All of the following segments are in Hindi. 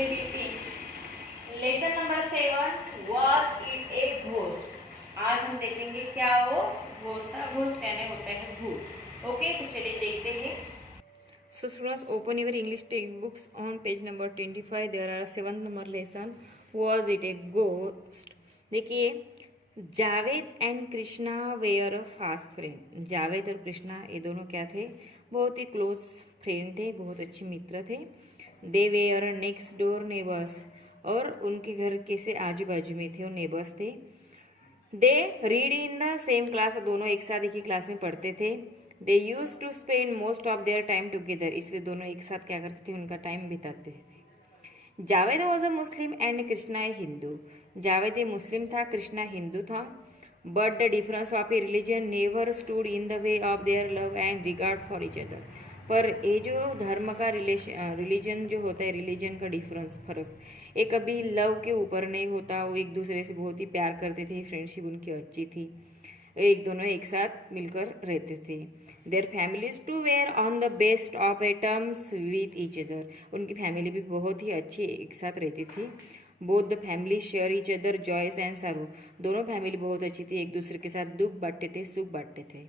we repeat. Lesson number 7 was it a ghost. आज हम देखेंगे क्या वो घोस्ट था। घोस्ट यानी होता है भूत। ओके, तो चलिए देखते हैं। So students, open your English textbooks on page number 25. There are 7th number lesson. Was it a ghost? देखिए, Javed and Krishna were a fast friend. Javed और कृष्णा ये दोनों क्या थे? बहुत ही क्लोज फ्रेंड थे, बहुत अच्छे मित्र थे। दे वेयर नेक्स्ट डोर नेबर्स, और उनके घर के से आजू बाजू में थे और नेबर्स थे। They read in the same class, दोनों एक साथ एक ही क्लास में पढ़ते थे। They used to spend most of their time together, इसलिए दोनों एक साथ क्या करते थे? उनका टाइम बिताते थे। Javed was a Muslim and Krishna a Hindu. Javed a Muslim था, कृष्णा हिंदू था। But the difference of a religion never stood in the way of their love and regard for each other. पर ये जो धर्म का रिलीजन जो होता है, रिलीजन का डिफरेंस, फर्क, ये कभी लव के ऊपर नहीं होता। वो एक दूसरे से बहुत ही प्यार करते थे, फ्रेंडशिप उनकी अच्छी थी, एक दोनों एक साथ मिलकर रहते थे। Their families too were on the best of a terms with each other, उनकी फैमिली भी बहुत ही अच्छी एक साथ रहती थी। Both the family share each other joys and sorrow, दोनों फैमिली बहुत अच्छी थी, एक दूसरे के साथ दुख बांटते थे, सुख बांटते थे।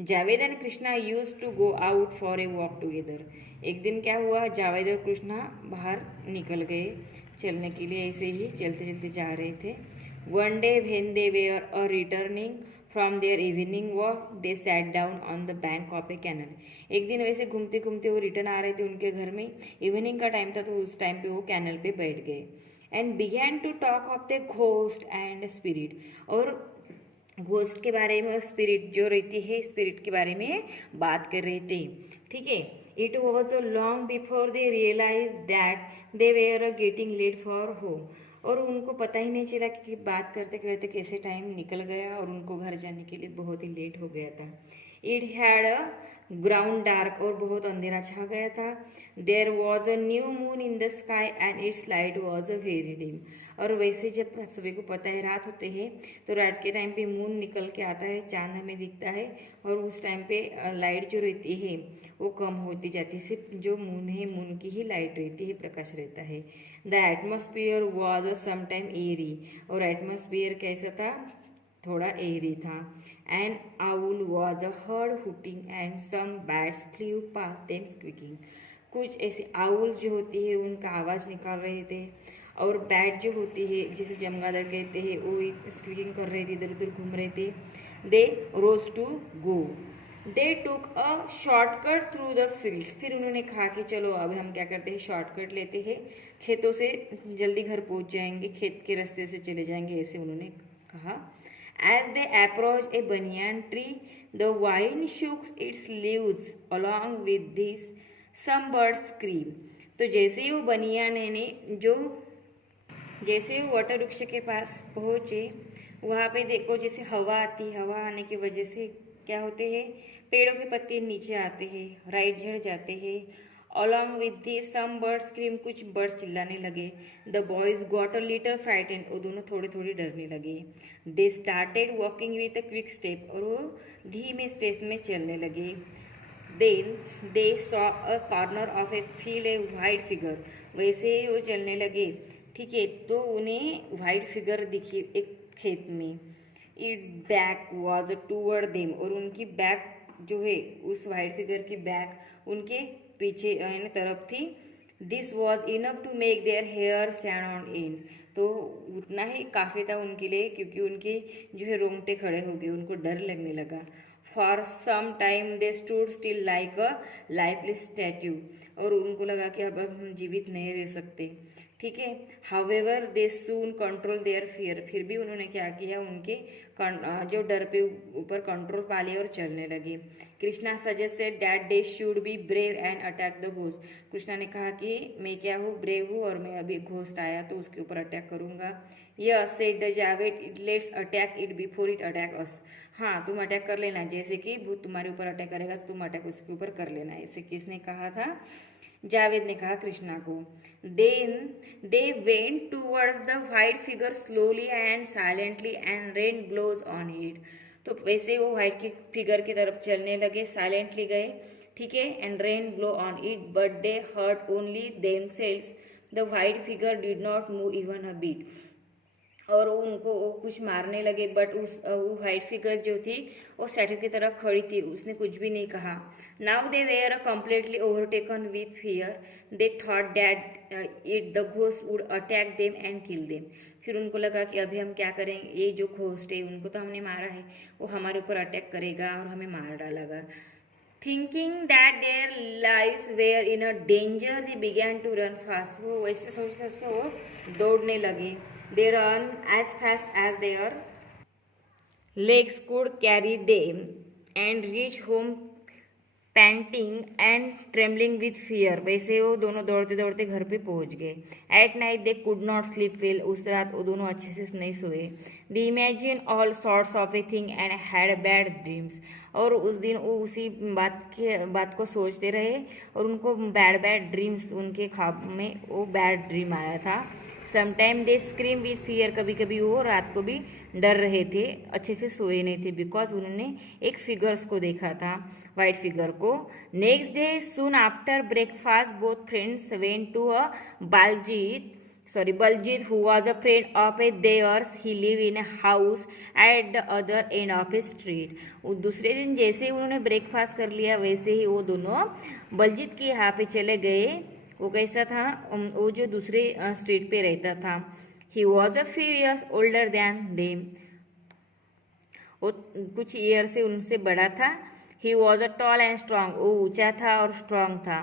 Javed and Krishna use to go out for a walk together. एक दिन क्या हुआ, जावेद और कृष्णा बाहर निकल गए चलने के लिए, ऐसे ही चलते चलते जा रहे थे। One day when they were a returning from their evening walk they sat down on the bank of a canal. एक दिन वैसे घूमते घूमते वो रिटर्न आ रहे थे उनके घर में, इवनिंग का टाइम था, तो उस टाइम पे वो कैनल पे बैठ गए। And began to talk of the ghost and spirit, और घोस्ट के बारे में, स्पिरिट जो रहती है, स्पिरिट के बारे में बात कर रहे थे। ठीक है, it was a long before they realise that they were getting late for home, और उनको पता ही नहीं चला कि बात करते करते कैसे टाइम निकल गया और उनको घर जाने के लिए बहुत ही लेट हो गया था। It had a grown dark, और बहुत अंधेरा छा गया था। There was a new moon in the sky and its light was a very dim, और वैसे जब सभी को पता है रात होते हैं तो रात के टाइम पे मून निकल के आता है, चांद हमें दिखता है, और उस टाइम पे लाइट जो रहती है वो कम होती जाती है, सिर्फ जो मून है मून की ही लाइट रहती है, प्रकाश रहता है। The atmosphere was sometime eerie, और एटमोस्फियर कैसा था? थोड़ा एरी था। And owl was heard hooting and some bats flew past them squeaking, कुछ ऐसे आउल जो होती है उनका आवाज़ निकाल रहे थे, और बैट जो होती है जिसे चमगादड़ कहते हैं वो स्क्विकिंग कर रहे थे, इधर उधर घूम रहे थे। They rose to go, they took a shortcut through the fields, फिर उन्होंने कहा कि चलो अब हम क्या करते हैं, शॉर्टकट लेते हैं, खेतों से जल्दी घर पहुंच जाएंगे, खेत के रास्ते से चले जाएंगे, ऐसे उन्होंने कहा। As they approach a banyan tree the wind shooks its leaves along with this some birds scream, तो जैसे ही वो बनियान ने जो जैसे वो वट वृक्ष के पास पहुँचे, वहाँ पे देखो जैसे हवा आती, हवा आने की वजह से क्या होते हैं, पेड़ों के पत्ते नीचे आते हैं, राइट झड़ जाते हैं। Along with this some birds scream, कुछ बर्ड्स चिल्लाने लगे। The boys got a little frightened, वो दोनों थोड़े थोड़े डरने लगे। They started walking with a quick step, और वो धीमे स्टेप में चलने लगे। Then they saw a corner of a field a white figure, वैसे वो चलने लगे, ठीक है, तो उन्हें वाइट फिगर दिखी एक खेत में। It back was toward them, और उनकी बैक जो है, उस वाइट फिगर की बैक उनके पीछे तरफ थी। This was enough to make their hair stand on end, तो उतना ही काफ़ी था उनके लिए, क्योंकि उनके जो है रोंगटे खड़े हो गए, उनको डर लगने लगा। For some time they stood still like a lifeless statue, और उनको लगा कि अब हम जीवित नहीं रह सकते, ठीक है। However they soon control their fear, फिर भी उन्होंने क्या किया, उनके जो डर पे ऊपर कंट्रोल पा लिया और चलने लगे। Krishna suggested that they should be brave and attack the ghost, Krishna ने कहा कि मैं क्या हूँ, ब्रेव हूँ, और मैं अभी घोस्ट आया तो उसके ऊपर अटैक करूँगा। Yes said the Javed, let's attack it before it attack अस, हाँ तुम अटैक कर लेना, जैसे कि भूत तुम्हारे ऊपर अटैक करेगा तो तुम अटैक उसके ऊपर कर लेना, ऐसे किसने कहा था? जावेद ने कहा कृष्णा को। Then they went towards the white figure slowly and silently and rain blows on it, तो वैसे वो व्हाइट की फिगर की तरफ चलने लगे, साइलेंटली गए, ठीक है। And rain blow on it but they hurt only themselves, the white figure did not move even a bit. और उनको वो कुछ मारने लगे, बट वो वाइट फिगर जो थी वो स्टैट्यू की तरह खड़ी थी, उसने कुछ भी नहीं कहा। Now they were completely overtaken with fear, they thought that it the ghost would attack them and kill them. फिर उनको लगा कि अभी हम क्या करेंगे, ये जो घोस्ट है उनको तो हमने मारा है, वो हमारे ऊपर अटैक करेगा और हमें मार डालेगा। Thinking that their lives were in a danger they began to run fast. वो वैसे सोचते सोचते वो दौड़ने लगे। They run as fast as their legs could carry them and reach home panting and trembling with fear। वैसे वो दोनों दौड़ते दौड़ते घर पे पहुंच गए। At night they could not sleep well। उस रात वो दोनों अच्छे से नहीं सोए। They imagined all sorts of a thing and had bad dreams। और उस दिन वो उसी बात को सोचते रहे और उनको बैड बैड ड्रीम्स, उनके ख्वाब में वो बैड ड्रीम आया था। Sometime they scream with fear. कभी कभी वो रात को भी डर रहे थे, अच्छे से सोए नहीं थे, बिकॉज उन्होंने एक फिगर्स को देखा था, वाइट फिगर को। Next day soon after breakfast both friends went to a Baljit, who was a friend of theirs. He lived in a house at the other end of a street। दूसरे दिन जैसे ही उन्होंने ब्रेकफास्ट कर लिया वैसे ही वो दोनों बलजीत के यहाँ पे चले गए। वो कैसा था, वो जो दूसरे स्ट्रीट पे रहता था। He was a few years older than them. वो कुछ ईयर से उनसे बड़ा था। He was a tall and strong. वो ऊंचा था और स्ट्रांग था।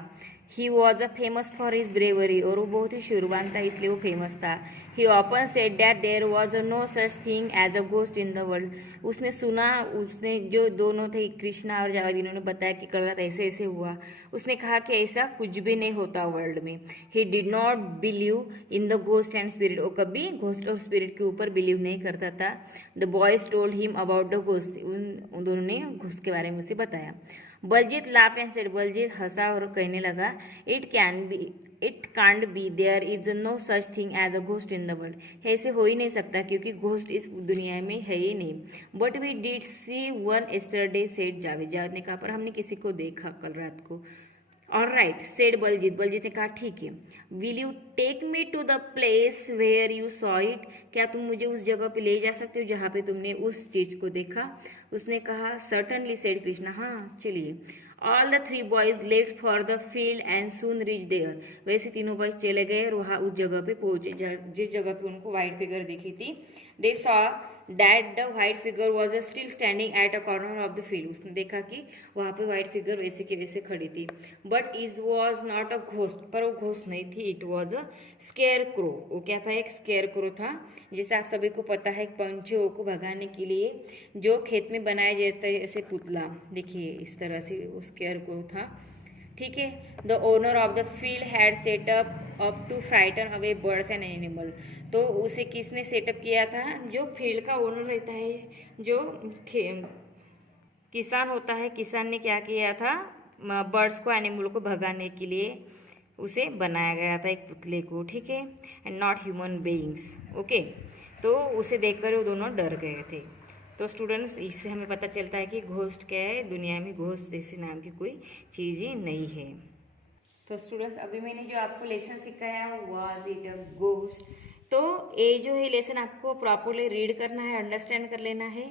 He was a famous for his bravery. और वो बहुत ही शुरवान था, इसलिए वो फेमस था। He often said that there was no such thing as a ghost in the world. उसने सुना, उसने जो दोनों थे कृष्णा और जावेद, इन्होंने बताया कि कल रात ऐसे ऐसे हुआ। उसने कहा कि ऐसा कुछ भी नहीं होता वर्ल्ड में। He did not believe in the ghost and spirit. वो कभी घोस्ट और स्पिरिट के ऊपर बिलीव नहीं करता था। The boys told him about the ghost. उन दोनों ने घोस्ट के बारे में उसे बताया। Baljeet laugh and said. Baljeet हंसा और कहने लगा, it can't be, there is no such thing as a ghost in the world. ऐसे हो ही नहीं सकता क्योंकि घोस्ट इस दुनिया में है ही नहीं। But we did see one yesterday, said Javed. Javed ने कहा पर हमने किसी को देखा कल रात को। All right said Baljit. Baljit ने कहा ठीक है। Will you take me to the place where you saw it. क्या तुम मुझे उस जगह पे ले जा सकते हो जहाँ पे तुमने उस चीज को देखा। उसने कहा सर्टनली सेड कृष्णा। हाँ चलिए। All the three boys left for the field and soon reach there. वैसे तीनों बॉयज चले गए और वहाँ उस जगह पे पहुंचे जिस जगह पे उनको व्हाइट फिगर दिखी थी। They saw that the white figure was still standing at a corner of the field. उसने देखा कि वहाँ पे व्हाइट फिगर वैसे के वैसे खड़ी थी। But is was not a ghost. पर वो घोस्ट नहीं थी, it was a square crow. वो क्या था, एक स्केयर क्रो था। जैसे आप सभी को पता है पंछियों को भगाने के लिए जो खेत में बनाया जाता है ऐसे पुतला, देखिए इस तरह से वो स्केयर क्रो था। ठीक है। The owner of the field had set up to frighten away birds and animal. तो उसे किसने सेटअप किया था, जो फील्ड का ओनर रहता है, जो किसान होता है, किसान ने क्या किया था, बर्ड्स को एनिमल को भगाने के लिए उसे बनाया गया था एक पुतले को। ठीक है। And not human beings. Okay. तो उसे देखकर वो दोनों डर गए थे। तो स्टूडेंट्स इससे हमें पता चलता है कि घोस्ट क्या है, दुनिया में घोस्ट जैसे नाम की कोई चीज़ ही नहीं है। तो स्टूडेंट्स अभी मैंने जो आपको लेसन सिखाया वाज इट अ घोस्ट। तो ये जो है लेसन आपको प्रॉपरली रीड करना है, अंडरस्टैंड कर लेना है।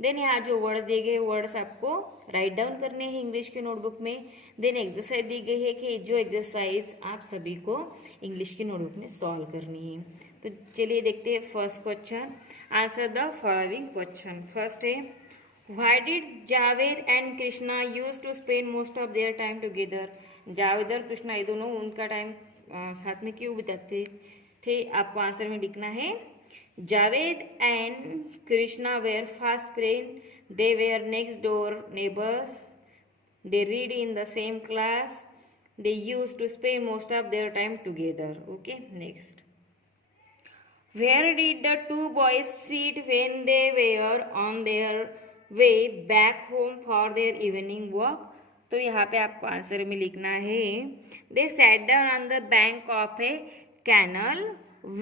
देन यहाँ जो वर्ड्स दिए गए वर्ड्स आपको राइट डाउन करने हैं इंग्लिश के नोटबुक में। देन एक्सरसाइज दी गई है कि जो एक्सरसाइज आप सभी को इंग्लिश की नोटबुक में सॉल्व करनी है। तो चलिए देखते हैं first question. Answer the following question. First है, why did Javed and Krishna use to spend most of their time together. Javed और कृष्णा ये दोनों उनका टाइम साथ में क्यों बिताते थे। आपको आंसर में लिखना है, Javed and Krishna were fast friend, they were next door neighbours, they read in the same class, they used to spend most of their time together. Okay, next. Where did the two boys sit when they were on their way back home for their evening walk? तो यहाँ पे आपको आंसर में लिखना है, they sat down on the bank of a canal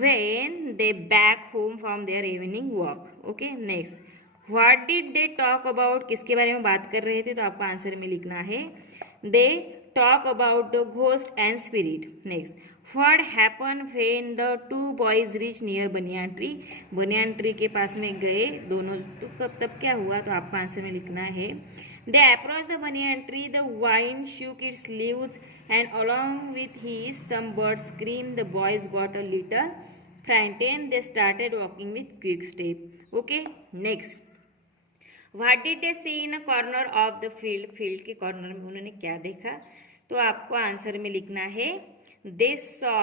when they back home from their evening walk. Okay, next. What did they talk about? किसके बारे में बात कर रहे थे, तो आपको आंसर में लिखना है, they talk about the ghost and spirit. Next. What happen when the two boys reach near banyan tree, banyan tree के पास में गए दोनों, तो तब क्या हुआ, तो आपको आंसर में लिखना है दे अप्रोच द बनियान tree, the wine shook its leaves and along with his some birds screamed, the boys got a little frightened, they started walking with quick step. Okay, next, what did they see in a corner of the field, field के कॉर्नर में उन्होंने क्या देखा, तो आपको आंसर में लिखना है they saw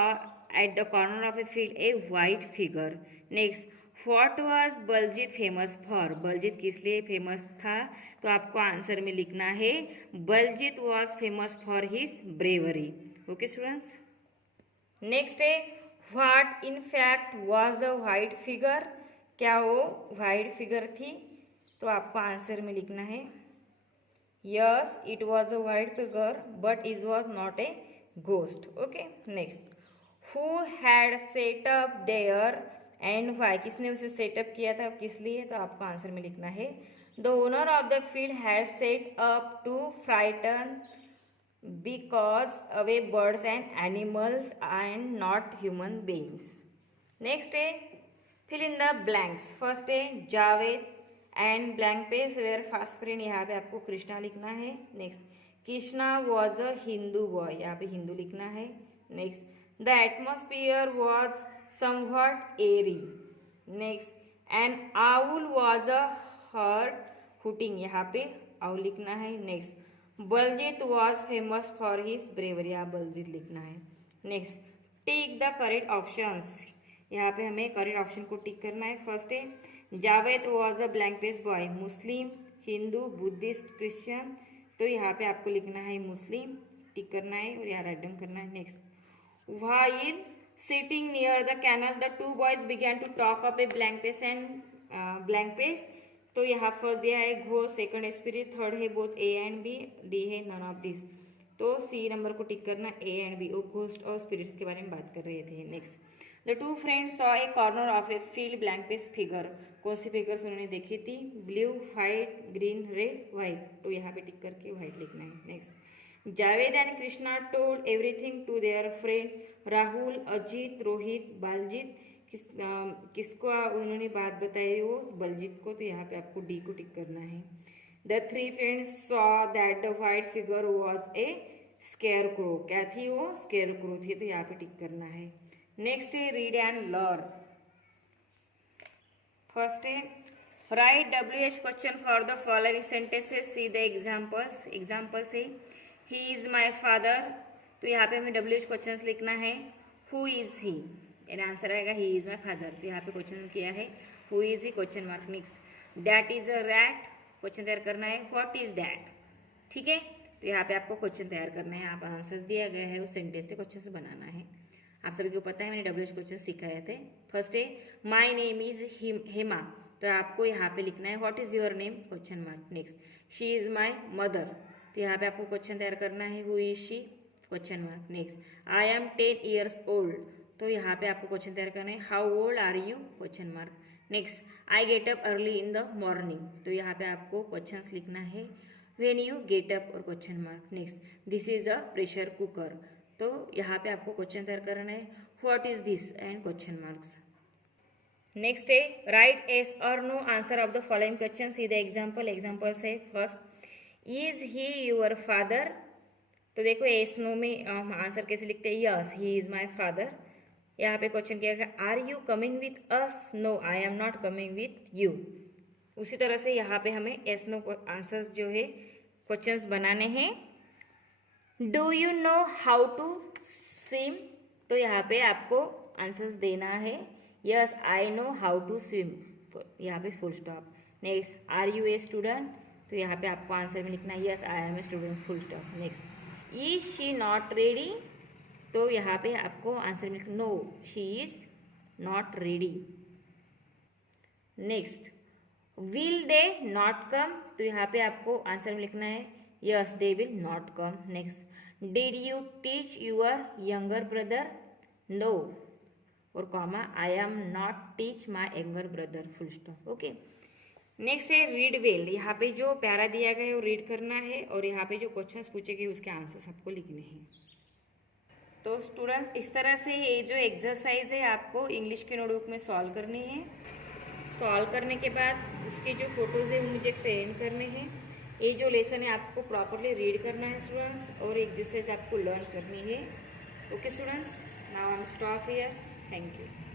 at the corner of a field a white figure. Next, what was Baljit famous for, Baljit किस लिए फेमस था, तो आपको आंसर में लिखना है Baljeet was famous for his bravery. Okay students. Next है what in fact was the white figure, क्या वो वाइट फिगर थी, तो आपको आंसर में लिखना है yes it was a white figure but it was not a ghost. Okay. Next, who had set up there and why, किसने उसे सेटअप किया था, किस लिए, तो आपको आंसर में लिखना है the owner of the field had set up to frighten because away birds and animals and not human beings. Next है fill in the blanks. First है Javed and blank page were fast friend, यहाँ पे आपको कृष्णा लिखना है. Next, Krishna was a Hindu boy, यहाँ पे हिंदू लिखना है. Next, the atmosphere was somewhat eerie. Next, an owl was a heard hooting, यहाँ पे आउल लिखना है. Next, Baljit was famous for his bravery, यहाँ बलजीत लिखना है. Next, tick the correct options, यहाँ पे हमें करेक्ट ऑप्शन को टिक करना है. फर्स्ट है Javed was a blank page boy, Muslim, Hindu, Buddhist, Christian, तो यहाँ पे आपको लिखना है मुस्लिम, टिक करना है और यहाँ राइट डाउन करना है. Next, while sitting near the canal the two boys began to talk up a blank page and blank page, तो यहाँ फर्स्ट दिया है घोस्ट, सेकंड है स्पिरिट, थर्ड है both A and B, D है नन ऑफ दिस, तो सी नंबर को टिक करना ए एंड बी, वो घोस्ट और स्पिरिट्स के बारे में बात कर रहे थे. Next, the two friends saw a corner of a field blank page figure, कौन सी फिगर्स उन्होंने देखी थी, blue, white, green, red, white, तो यहाँ पे टिक करके व्हाइट लिखना है. Next, Javed and Krishna told everything to their friend Rahul, Ajit, Rohit, Baljit, किसको उन्होंने बात बताई, वो बलजीत को, तो यहाँ पे आपको डी को टिक करना है. The three friends saw that the white figure was a square crow, क्या थी वो, स्केयर क्रो थी, तो यहाँ पे टिक करना है. नेक्स्ट है रीड एंड लर्न. फर्स्ट है right WH question for the following sentences, see the examples. Examples है ही इज माई फादर, तो यहाँ पे हमें WH क्वेश्चन लिखना है हु इज ही, यानी आंसर आएगा ही इज माई फादर, तो यहाँ पे क्वेश्चन किया है who is he, question mark. Next, that is a rat, question तैयार करना है व्हाट इज दैट, ठीक है, तो यहाँ पे आपको क्वेश्चन तैयार करना है, यहाँ पर आंसर दिया गया है उस सेंटेंस से क्वेश्चन से बनाना है. आप सभी को पता है मैंने WH क्वेश्चन सिखाए थे. फर्स्ट है माई नेम इज हेमा, तो आपको यहाँ पे लिखना है what is your name, question mark. Next, she is my mother, तो यहाँ पे आपको क्वेश्चन तैयार करना है who is she, question mark. Next, I am 10 years old, तो यहाँ पे आपको क्वेश्चन तैयार करना है how old are you, question mark. Next, I get up early in the morning, तो यहाँ पे आपको क्वेश्चन लिखना है व्हेन यू गेट अप और question mark. Next, this is a pressure cooker, तो यहाँ पे आपको क्वेश्चन तैयार करना है what is this and question marks. Next है राइट एस और no answer of the following question, see the example. Examples है first, is he your father, तो देखो एस नो में आंसर कैसे लिखते हैं, yes he is my father. यहाँ पे क्वेश्चन किया गया are you coming with us, no I am not coming with you. उसी तरह से यहाँ पे हमें एस नो आंसर्स जो है क्वेश्चंस बनाने हैं. Do you know how to swim, तो यहाँ पे आपको आंसर्स देना है yes I know how to swim, यहाँ पे full stop. Next, are you a student, तो यहाँ पे आपको आंसर में लिखना है yes I am a student, full stop. Next, is she not ready, तो यहाँ पे आपको आंसर में लिखना no she is not ready. Next, will they not come, तो यहाँ पे आपको आंसर में लिखना है yes they will not come. Next, did you teach your younger brother, no और comma I am not teach my younger brother, full stop. Okay. Next है रीड वेल, यहाँ पे जो प्यारा दिया गया है वो रीड करना है और यहाँ पे जो क्वेश्चंस पूछे गए उसके आंसर्स आपको लिखने हैं. तो स्टूडेंट इस तरह से ये जो एक्सरसाइज है आपको इंग्लिश के नोटबुक में सॉल्व करनी है। सॉल्व करने के बाद उसके जो फोटोज़ है वो मुझे सेंड करने हैं। ये जो लेसन है आपको प्रॉपरली रीड करना है स्टूडेंट्स, और एक्सरसाइज आपको लर्न करनी है। Okay students, now I am stop here. Thank you.